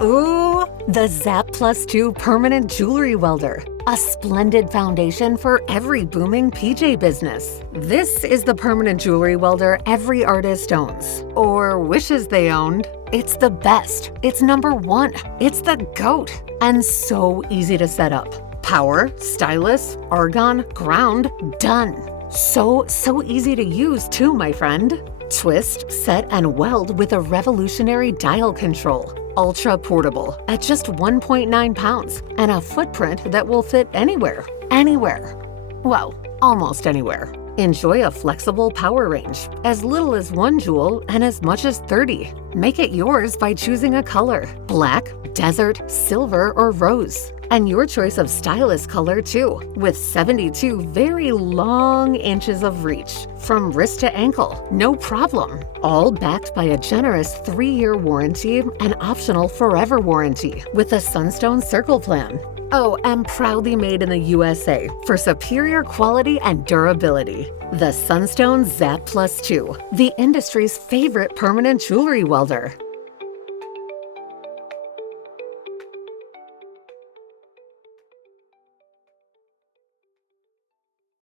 Ooh, the Zapp Plus 2 Permanent Jewelry Welder. A splendid foundation for every booming PJ business. This is the permanent jewelry welder every artist owns, or wishes they owned. It's the best. It's number one. It's the GOAT. And so easy to set up. Power, stylus, argon, ground, done. So easy to use too, my friend. Twist, set, and weld with a revolutionary dial control. Ultra portable at just 1.9 pounds and a footprint that will fit anywhere. Anywhere. Well, almost anywhere. Enjoy a flexible power range, as little as 1 joule and as much as 30. Make it yours by choosing a color: black, desert, silver, or rose. And your choice of stylus color too, with 72 very long inches of reach, from wrist to ankle, no problem. All backed by a generous 3-year warranty and optional forever warranty with the Sunstone Circle Plan. Oh, and proudly made in the USA for superior quality and durability. The Sunstone Zapp Plus 2, the industry's favorite permanent jewelry welder.